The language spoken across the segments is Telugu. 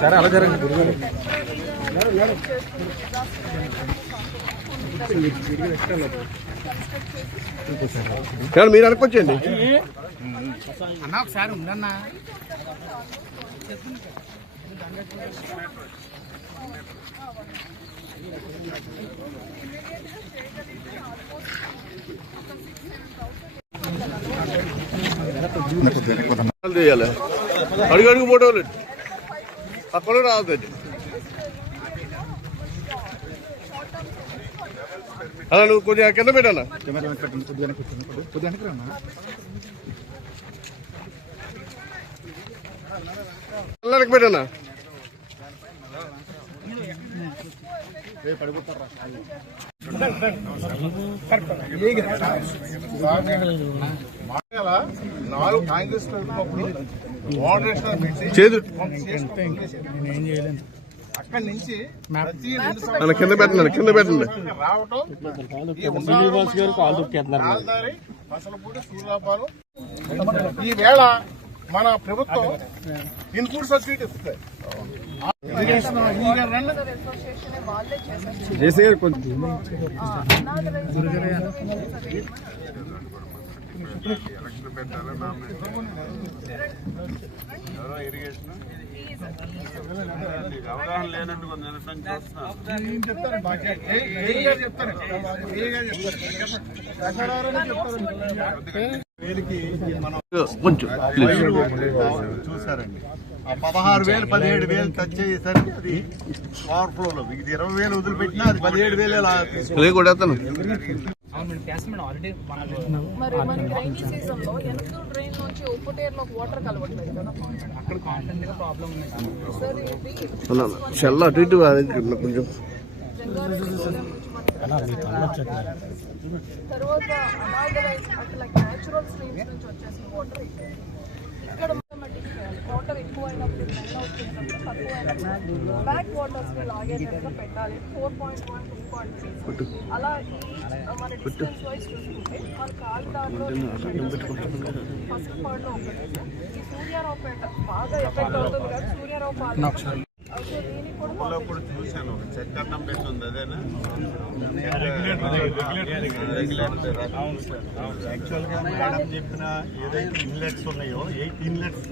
సరే అలా జరగండి మీరు అనుకోవచ్చండి అన్న ఒకసారి ఉండన్నా చేయాలి అడుగు అడుగు ఫోటోలు అక్కడ రావద్దండి అలా నువ్వు కొద్దిగా కింద పెట్టాలా పిల్లలకి పెట్టానా కాంగ్రెస్ అక్కడి నుంచి కింద పెట్టండి కింద పెట్టండి రావటం మసలపూడి సూర్యాపాలెం ఈ వేళ మన ప్రభుత్వం ఇన్పుట్ సబ్సిడీ ఇస్తుంది. ఎలక్షన్ పెట్టాలి ఎవరో ఇరిగేషన్ అవగాహన లేనట్టు చూసారండి. 16,000 17,000 టచ్ అయ్యేసరికి అది ఓవర్ ఫ్లోలో ఇది 20,000 వదిలిపెట్టినా అది 17,000 మరి మనకి రైనీ సీజన్ లో ఎనకూరు డ్రైన్ నుంచి ఉప్పుటేరులోకి వాటర్ కలవట్లేదు కదా, అక్కడ కాన్స్టెంట్ గా ప్రాబ్లం ఉంది సార్. ఇది చల్ల అటు ఇటు కొంచెం తర్వాత అనాథరైజ్ అట్లా న్యాచురల్ స్ట్రీమ్స్ నుంచి వచ్చేసిన వాటర్ ఇక్కడ వాటర్ ఎక్కువ అయినప్పుడు మెల్ల వచ్చేటప్పుడు తక్కువ అయినప్పుడు బ్యాక్ వాటర్స్ ని లాగేటట్టుగా పెట్టాలి. 4.1 2.3 అలా మన డిస్టెన్స్ వైజ్ చూసుకుంటే మన కాలిదారిలో ఫస్ట్ పార్ట్ లో ఒకటి ఈ సూర్యారావుపేట బాగా ఎఫెక్ట్ అవుతుంది కదా. సూర్యారావుపేట అయితే దీనికి కూడా చూశాను చెక్ అన్నం పెట్టుంది అదేనా యాక్చువల్గా మేడం చెప్పిన ఏదైతే ఇన్లెట్స్ ఉన్నాయో 8 ఇన్లెట్స్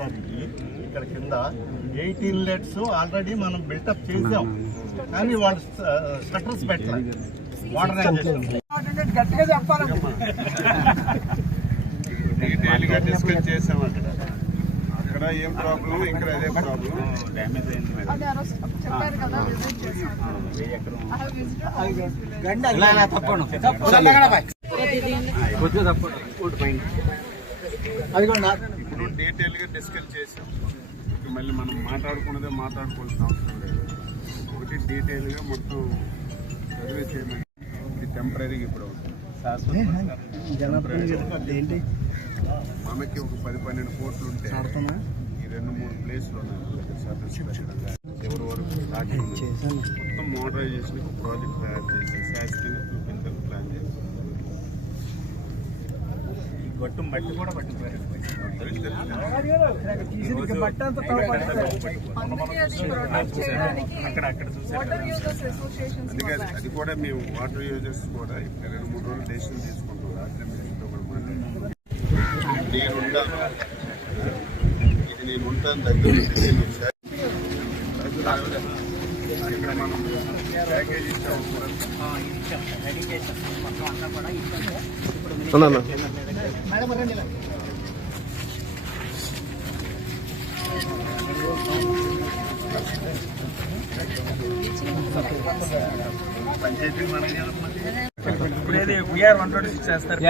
ఇక్కడ కింద 8 ఇన్లెట్స్ ఆల్రెడీ మనం బిల్టప్ చేసాం, కానీ వాళ్ళు స్ట్రక్చర్స్ పెట్టలేదు. వాటర్ గట్టిగా చెప్పాలి, డీటెయిల్గా డిస్కస్ చేసాం. అక్కడ ఏం ప్రాబ్లం, ఇక్కడ అదే ప్రాబ్లం. డ్యామేజ్ అయింది చెప్పారు కదా, విజిట్ చేశాను. ఇప్పుడు డీటెయిల్గా డిస్కస్ చేసాం. మళ్ళీ మనం మాట్లాడుకున్నదే మాట్లాడుకోవాల్సిన అవసరం లేదు. ఒకటి డీటెయిల్గా మొత్తం సర్వే చేయమని. ఇది టెంపరీగా ఇప్పుడు మనకి ఒక 10-12 కోట్లు ఉంటే ఈ 2-3 ప్లేస్లు ఉన్నాయి సర్వీస్ పెట్టడంగా ఎవరి వరకు స్టార్టింగ్ మొత్తం మోడరైజేషన్ ప్రాజెక్ట్ తయారు చేసి శాస్త్రీయంగా చూపించాలని ప్లాన్ చేసి గట్టు మట్టి కూడా పట్టిపోయారు. అది కూడా మేము వాటర్ యూజర్స్ కూడా 2-3 రోజులు డెసిషన్ తీసుకుంటాం. రాత్రి మీతో కూడా మాట్లాడుతున్నాం. నేను ఉంటాను, ఇది నేను ఉంటాను దగ్గర ఇక్కడ మనం ప్యాకేజ్ ఇచ్చాము. పంచాయతీ మనం ఇప్పుడేది వీఆర్ 126 చేస్తారు.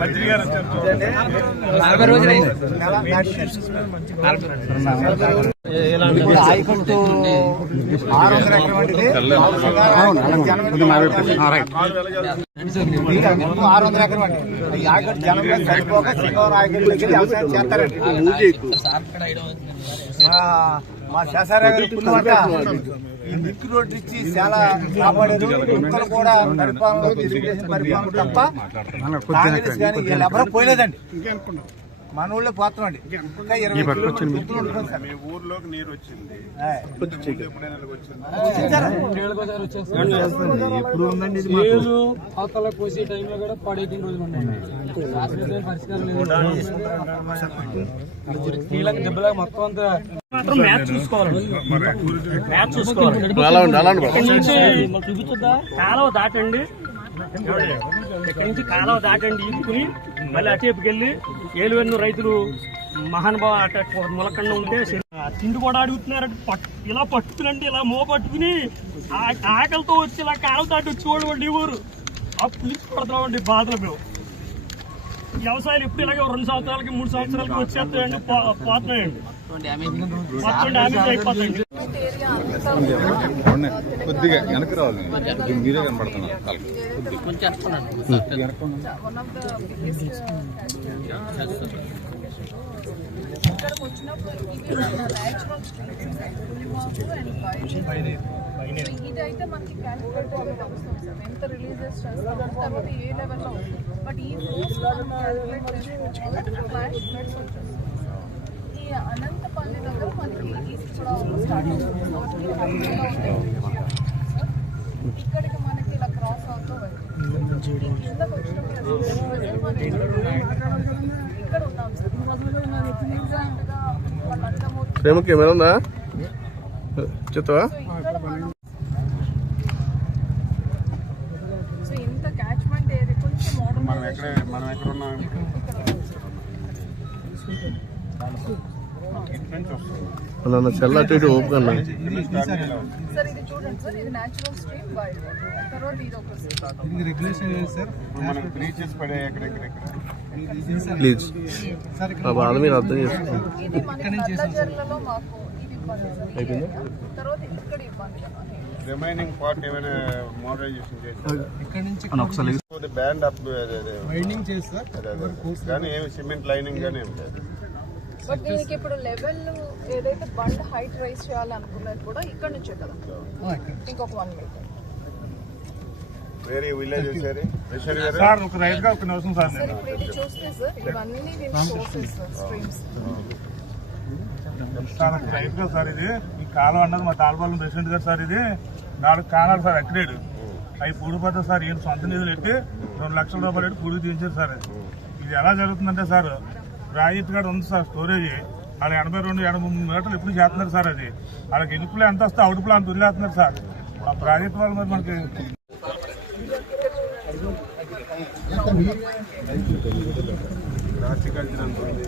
మంత్రి గారు 40 రోజులు ఆయకట్టు 600 ఎకరం వంటిది 600 ఎకరం వంటి ఆయకట్టు జనం సరిపోక సింగవరం ఆయకట్టు వ్యవసాయం చేస్తారండి. మా శాసరా గారు పుణ్యమాట ఈ లింక్ రోడ్లు ఇచ్చి చాలా కాపాడారు. ఇంతలో కూడా పరిపాలన తెలుగుదేశం పరిపాలన తప్ప కాంగ్రెస్ కానీ వీళ్ళు ఎవరూ పోయలేదండి. మన ఊళ్ళో పోతామండి. ఇంకా 20 కిలోమీటర్లు ఉంటుంది సార్. మీ ఊర్లోకి నీరు వచ్చింది ఎప్పుడైనా వచ్చింది? ఎప్పుడు ఉందండి ఇది? అవతల కోసే టైంలో కూడా 18 రోజులు ఉన్నాయి. పరిష్కారం లేదు. దెబ్బలాగా మొత్తం అంతా మాత్రం మ్యాచ్ చూసుకోవాలి. చూపించొద్దా? కాలువ దాటండి, ఇక్కడి నుంచి కాలువ దాటండి, ఈదుకుని మళ్ళీ అటేపుకెళ్ళి ఏలువెన్ను రైతులు మహానుభావ మొలకండ ఉంటే తిండి కూడా అడుగుతున్నారు. ఇలా పట్టుకునండి, ఇలా మో పట్టుకుని ఆకలితో వచ్చి ఇలా కాలువ దాటి వచ్చి చూడమండి ఈ ఊరు అప్పు పిలిచి పడుతున్నామండి. బాధలు మేము వ్యవసాయాలు ఎప్పుడు ఇలాగే 2 సంవత్సరాలకి 3 సంవత్సరాలకి వచ్చేస్తాయండి, పోతున్నాయండి, మొత్తం డ్యామేజ్ అయిపోతాయండి. కొద్దిగా వెనక రావాలి, మీరే కనపడుతున్నారు. ఇక్కడికి వచ్చినప్పుడు ఇవి న్యాచురల్ ఇదైతే మనకి క్యాలిక్యులేట్ వస్తుంది సార్, ఎంత రిలీజెస్ చేస్తాము, తర్వాత ఏ లెవెల్లో ఉంది. బట్ ఈ ఫ్లోస్ ఫ్లాష్ ఫ్లడ్స్ వచ్చేస్తుంది. ఈ అనంతపల్లి దగ్గర మనకి ఈస్ట్ గోదావరిలో స్టార్ట్ అవుతుంది. ఇక్కడికి మనకి ఇలా క్రాస్ అవుతూ వెళ్తుంది. కిందకు వచ్చినప్పుడు ఇక్కడ ఉన్నాం సార్. ఎగ్జాక్ట్గా వాళ్ళందరూ ప్రేమ కెమెరా ఉందా చెప్తావా? సో ఇంత క్యాచ్మెంట్ ఏరియా కొంచెం మనం ఎక్కడ ఉన్నాం? అలా చల్ల అటు ఇటు ఓపుకన్నా. సార్ ఇది చూడండి సార్, ఇది న్యాచురల్ స్ట్రీమ్ బయట, తర్వాత ఇది ఒక రెగ్యులేషన్ సార్. మనం బ్రీచెస్ పడే ఎక్కడెక్కడ ప్లీజ్ ఆ బాధ మీరు అర్థం చేసుకోండి. ఇది మనకి నల్లజర్లలో మాకు ఇది ఇబ్బంది సార్, ఈ ఏరియా. తర్వాత ఇక్కడ ఇబ్బంది రిమైనింగ్ పార్ట్ ఏమైనా మోడరైజేషన్ చేస్తారు? ఇక్కడ నుంచి బ్యాండ్ అప్ వైండింగ్ చేస్తారు కానీ ఏమి సిమెంట్ లైనింగ్ కానీ ఏమి లేదు. బట్ దీనికి ఇప్పుడు లెవెల్ ఏదైతే బండ్ హైట్ రైజ్ చేయాలనుకున్నది కూడా ఇక్కడ నుంచే కదా, ఇంకొక 1 మీటర్. వేరే విలేజ్ సార్. ఒక రైట్ గా ఒక నిమిషం సార్. సార్ ఇప్పుడు ఇది చూస్తే సార్ ఇవన్నీ దీని సోర్సెస్ సార్, స్ట్రీమ్స్. సార్ ఒక రైట్ గా సార్, ఇది ఈ కాలం అన్నది మా తాళపాలెం రెసిడెంట్ గారు సార్. ఇది 4 కాలాలు సార్ అక్రేడు అవి పూడిపోతాయి సార్. ఈయన సొంత నిధులు పెట్టి 2 లక్షల రూపాయలు పెట్టి పూడికి తీయించారు సార్. ఇది ఎలా జరుగుతుందంటే సార్, రాయితీ కూడా ఉంది సార్ స్టోరేజ్. వాళ్ళు 82-83 మీటర్లు ఎప్పుడు చేస్తున్నారు సార్. అది వాళ్ళకి ఇనుపులో ఎంత వస్తే అవుట్పులో అంత వదిలేస్తున్నారు సార్. ఆ ప్రాజెక్ట్ వాళ్ళు మరి మనకి హార్టికల్చర్ అంత ఉంది.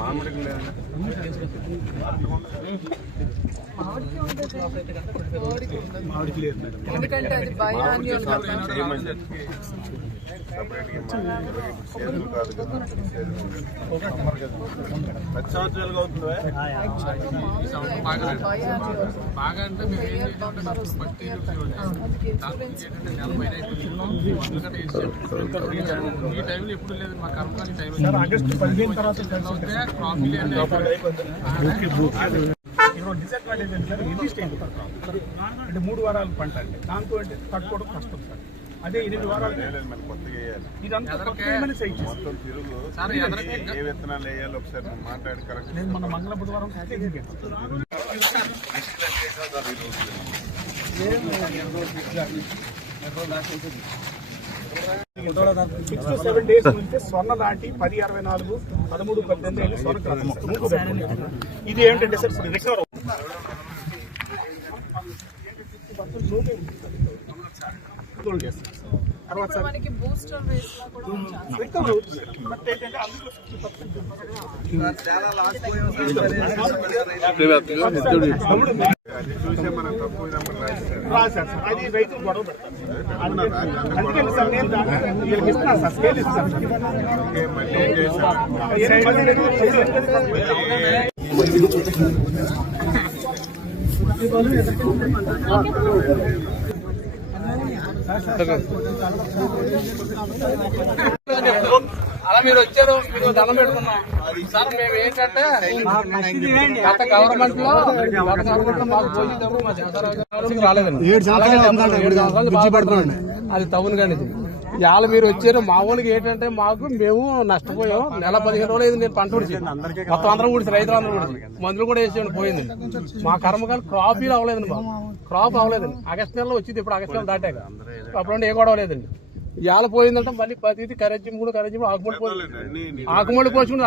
మామిడికి లేదా? మామిడికి ఉంటుంది, ఎందుకంటే అది బయోయాన్యువల్ చేతులు కాదు కదా, 10 సంవత్సరాలుగా అవుతుందా? బాగా అంటే ఈ టైంలో ఎప్పుడు లేదు మా కర్మకాలి టైం. ఆగస్టు 15 తర్వాత డిసడ్వాంటేజ్ ఏంటి సార్, ఎన్ని స్టేజ్ అంటే 3 వారాలు పంట అండి. దాంతో అంటే తట్టుకోవడం కష్టం సార్. అదే 8 వారాలు మనం కొత్తగా వేయాలి. ఇదంతా కొత్తగా సైజ్ మొత్తం తిరుగు ఏ విత్తనాలు వేయాలి ఒకసారి మాట్లాడి కరెక్ట్. నేను మన మంగళ బుధవారం 6 to 7 days నుంచి స్వర్ణ నాటి 10-64 13-18 స్వర్ణ క్రాస్. ఇది ఏంటంటే సార్ రికవర్ తర్వాత సార్ మనకి బూస్టర్ రేస్ లా కూడా ఉంది. రికవర్ అవుతుంది. బట్ ఏంటంటే అందులో 60% అది చూసే మనం తప్పు విధంగా రాస్తారు. రాదు సార్. అది రైతులు గొడవ పెడతారు. అందుకని సార్ నేను వీళ్ళకి ఇస్తున్నాను సార్, స్కేల్ ఇస్తాను. ఓకే, మళ్ళీ ఏం చేశారు? అలా మీరు వచ్చారు, మీరు దండం పెట్టుకున్నాం సార్. మేము ఏంటంటే గత గవర్నమెంట్ లో మాకు పోయేటప్పుడు మా జనసారావు రాలేదండి. 7 సంవత్సరాలు అది టౌన్ కానీ ఇవాళ మీరు వచ్చారు. మా వాళ్ళకి ఏంటంటే మేము నష్టపోయాం. నెల 15 రోజులు అయింది నేను పంట ఉడిచి మొత్తం అందరం కూడిచి రైతులందరూ కూడిచి మందులు కూడా వేసేయండి పోయింది. మా కర్మకాలు క్రాప్ అవ్వలేదండి. బాబు క్రాప్ అవ్వలేదండి. ఆగస్టు నెలలో వచ్చింది, ఇప్పుడు ఆగస్టు నెల దాటాక అప్పుడు ఏ గొడవ లేదండి. ఇవాళ పోయిందంటే మళ్ళీ ప్రతిదీ కరెజ్యం ఆకుమడి పోసుకుని